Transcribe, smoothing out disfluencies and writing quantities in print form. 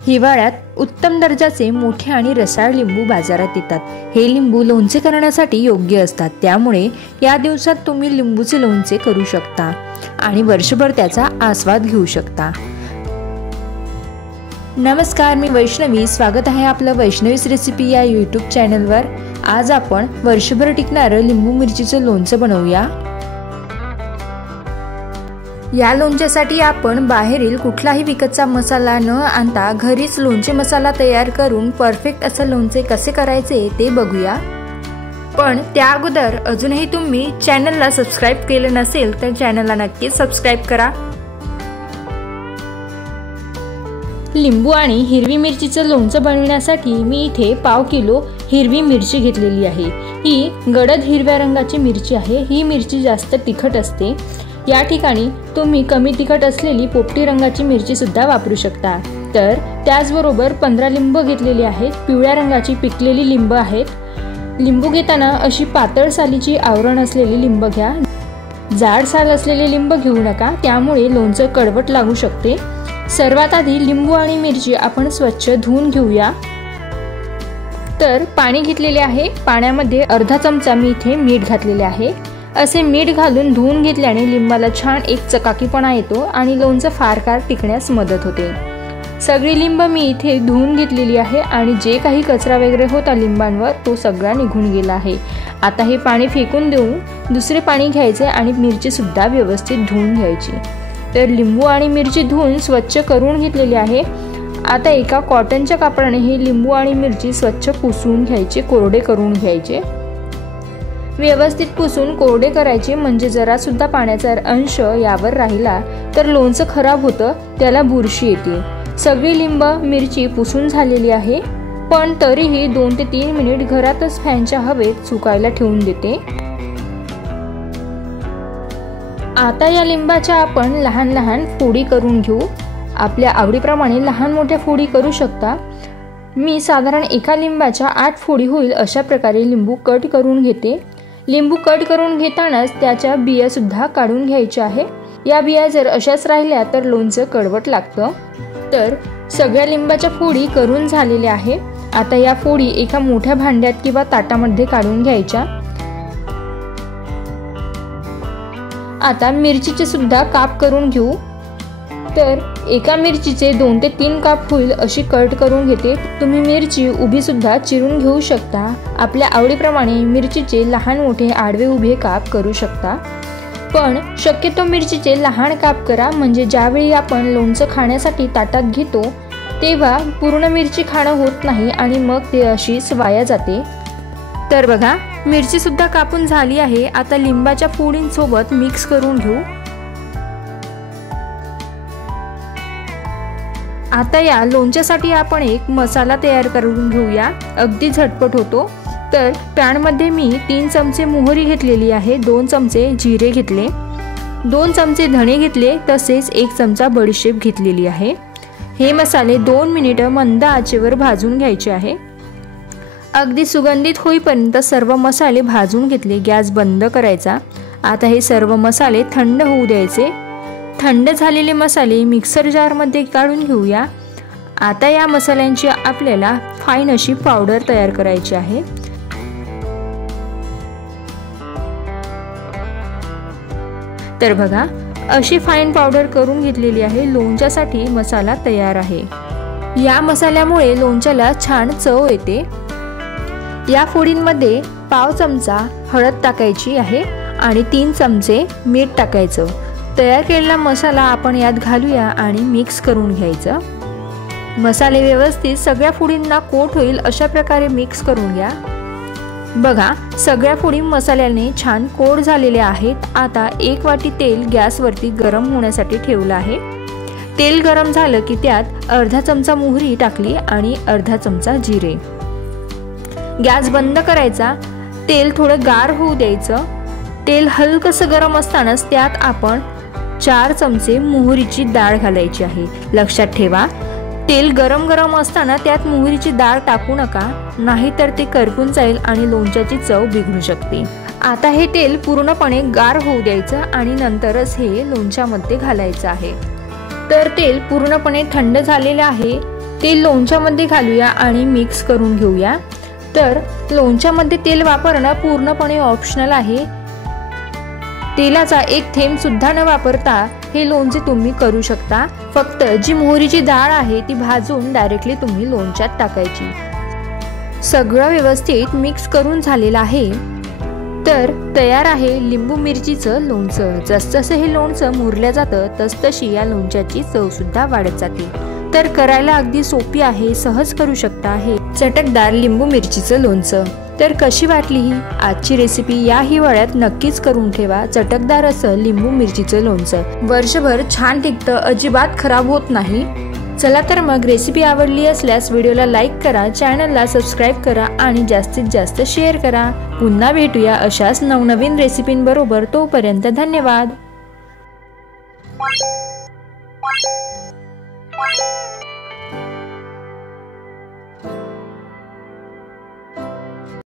हिवाळ्यात उत्तम दर्जाचे मोठे आणि रसाळ लिंबू बाजारात येतात। हे लिंबू लोणचे करण्यासाठी योग्य असतात, त्यामुळे या दिवसात तुम्ही लिंबूचे लोणचे करू शकता आणि वर्षभर त्याचा आस्वाद घेऊ शकता। नमस्कार, मी वैष्णवी, स्वागत आहे आपलं वैष्णवीज रेसिपी या यूट्यूब चॅनलवर। आज आपण वर्षभर टिकणारं लिंबू मिरचीचं लोणचं बनवूया। या लोणच्यासाठी आपण बाहेरील कुठलाही विकतचा मसाला न आणता घरीच लोणचे मसाला तयार करून परफेक्ट असं लोणचे कसे करायचे ते बघूया। पण त्या अगोदर अजूनही तुम्ही चॅनलला सबस्क्राइब केलं नसेल तर चॅनलला नक्की सबस्क्राइब करा। लिंबू आणि हिरवी मिरचीचं लोणचं बनवण्यासाठी मी इथे पाव किलो हिरवी मिरची घेतलेली आहे। ही गडद हिरव्या रंगाची मिरची आहे। ही मिरची जास्त तिखट असते। या ठिकाणी तुम्ही कमी तिखट असलेली पोपटी रंगाची मिरची सुद्धा वापरू शकता। तर त्याचबरोबर 15 लिंब घेतलेली आहेत। पिवळ्या रंगाची पिकलेली लिंब आहेत। लिंबू घेताना अशी पातळ सालीची आवरण असलेली लिंब घ्या। जाड साल असलेले लिंब घेऊ नका, त्यामुळे लोणचं कडवट लागू शकते। सर्वात आधी लिंबू आणि मिरची आपण स्वच्छ धुवून घेऊया। तर पाणी घेतलेले आहे। पाण्यामध्ये अर्धा चमचा मी इथे मीठ घातलेले आहे। असे मीठ घालून धुवून घेतल्याने लिंबाला छान एक चकाकीपणा येतो आणि लोणचं फार काळ टिकण्यास मदत होते। सगळी लिंब मी इथे धुवून घेतलेली आहे आणि जे काही कचरा वगैरे होता लिंबांवर तो सगळा निघून गेला आहे। आता हे पाणी फेकून देऊन दुसरे पाणी घ्यायचे आणि मिरची सुद्धा व्यवस्थित धुवून घ्यायची। तर लिंबू आणि मिरची धुवून स्वच्छ करून घेतलेली आहे। आता एका कॉटनच्या कापडाने हे लिंबू आणि मिरची स्वच्छ पुसून घ्यायचे, कोरडे करून घ्यायचे। व्यवस्थित पुसून कोरडे करायचे, म्हणजे जरा सुद्धा पाण्याचा अंश यावर राहिला तर लोणचं खराब होतं, त्याला बुरशी येते। सगळी लिंब मिरची पुसून झालेली आहे, पण तरीही 2 ते 3 मिनिट घरातच फॅनच्या हवेत सुकायला ठेवून देते। आता या लिंबाच्या आपण लहान लहान फोडी करून घेऊ। आपल्या आवडीप्रमाणे लहान मोठ्या फोडी करू शकता। मी साधारण एका लिंबाच्या 8 फोडी होईल अशा प्रकारे लिंबू कट करून घेते। लिंबू कट करून घेतानाच त्याच्या बिया सुद्धा काढून घ्यायच्या आहे। या बिया जर अशाच राहिल्या तर लोणचं कडवट लागतं। तर सगळ्या लिंबाच्या फोडी करून झालेल्या आहे। आता या फोडी एका मोठ्या भांड्यात किंवा ताटामध्ये काढून घ्यायच्या। आता मिरचीचे सुद्धा काप करून घेऊ। तर एका मिरचीचे 2 ते 3 काप होईल अशी कट करून घेते। तुम्ही मिरची उभी सुद्धा चिरून घेऊ शकता। आपल्या आवडीप्रमाणे मिरचीचे लहान मोठे आडवे उभे काप करू शकता, पण शक्यतो मिरचीचे लहान काप करा, म्हणजे ज्यावेळी आपण लोणचं खाण्यासाठी ताटात घेतो तेव्हा पूर्ण मिरची खाणं होत नाही आणि मग ते अशीच वाया जाते। तर बघा, मिरची सुद्धा कापून झाली आहे। आता लिंबाच्या फोडींसोबत मिक्स करून घेऊ। आता या लोणच्यासाठी आपण एक मसाला तयार करून घेऊया, अगदी झटपट होतो। तर पॅनमध्ये मी 3 चमचे मोहरी घेतलेली आहे, 2 चमचे जिरे घेतले, 2 चमचे धणे घेतले, तसेच 1 चमचा बडीशेप घेतलेली आहे। हे मसाले 2 मिनिटं मंद आचेवर भाजून घ्यायचे आहे। अगदी सुगंधित होईपर्यंत सर्व मसाले भाजून घेतले। गॅस बंद करायचा। आता हे सर्व मसाले थंड होऊ द्यायचे। थंड झालेले मसाले मिक्सर जारमध्ये काढून घेऊया। आता या मसाल्यांची आपल्याला फाईन अशी पावडर तयार करायची आहे। तर बघा, अशी फाईन पावडर करून घेतलेली आहे। लोणच्यासाठी मसाला तयार आहे। या मसाल्यामुळे लोणच्याला छान चव येते। या फोडींमध्ये पाव चमचा हळद टाकायची आहे आणि 3 चमचे मीठ टाकायचं। तयार केलेला मसाला आपण यात घालूया आणि मिक्स करून घ्यायचं। मसाले व्यवस्थित सगळ्या फोडींना कोट होईल अशा प्रकारे मिक्स करून घ्या। बघा, सगळ्या फोडी मसाल्याने छान कोट झालेल्या आहेत। आता 1 वाटी तेल गॅसवरती गरम होण्यासाठी ठेवलं आहे। तेल गरम झालं की त्यात अर्धा चमचा मोहरी टाकली आणि अर्धा चमचा जिरे। गॅस बंद करायचा। तेल थोडं गार होऊ द्यायचं। तेल हलकसं गरम असतानाच त्यात आपण 4 चमचे मोहरीची डाळ घालायची आहे। लक्षात ठेवा, तेल गरम गरम असताना त्यात मोहरीची डाळ टाकू नका, नाहीतर ते करपून जाईल आणि लोणच्याची चव बिघडू शकते। आता हे तेल पूर्णपणे गार होऊ द्यायचं आणि नंतरच हे लोणच्यामध्ये घालायचं आहे। तर तेल पूर्णपणे थंड झालेले आहे। तेल लोणच्यामध्ये घालूया आणि मिक्स करून घेऊया। तर लोणच्यामध्ये तेल वापरणं पूर्णपणे ऑप्शनल आहे। तेलाचा एक थेंब सुद्धा न वापरता हे लोणचे तुम्ही करू शकता। फक्त जी मोहरीची डाळ आहे ती भाजून डायरेक्टली तुम्ही लोणच्यात टाकायची। सगळं व्यवस्थित मिक्स करून झालेलं आहे। तर तयार आहे लिंबू मिरचीचं लोणचं। जसजसं हे लोणचं मुरल्या जातं तसतशी या लोणच्याची चव सुद्धा वाढत जाते। तर करायला अगदी सोपी आहे, सहज करू शकता हे चटकदार लिंबू मिरचीचं लोणचं। तर कशी वाटली ही आजची रेसिपी? या हिवाळ्यात नक्कीच करून ठेवा चटकदार असं लिंबू मिरचीचं लोणचं। वर्षभर छान टिकतं, अजिबात खराब होत नाही। चला तर मग रेसिपी आवडली असल्यास व्हिडिओला लाईक करा, चॅनलला सबस्क्राईब करा आणि जास्तीत जास्त शेअर करा। पुन्हा भेटूया अशाच नवनवीन रेसिपींबरोबर। तोपर्यंत धन्यवाद।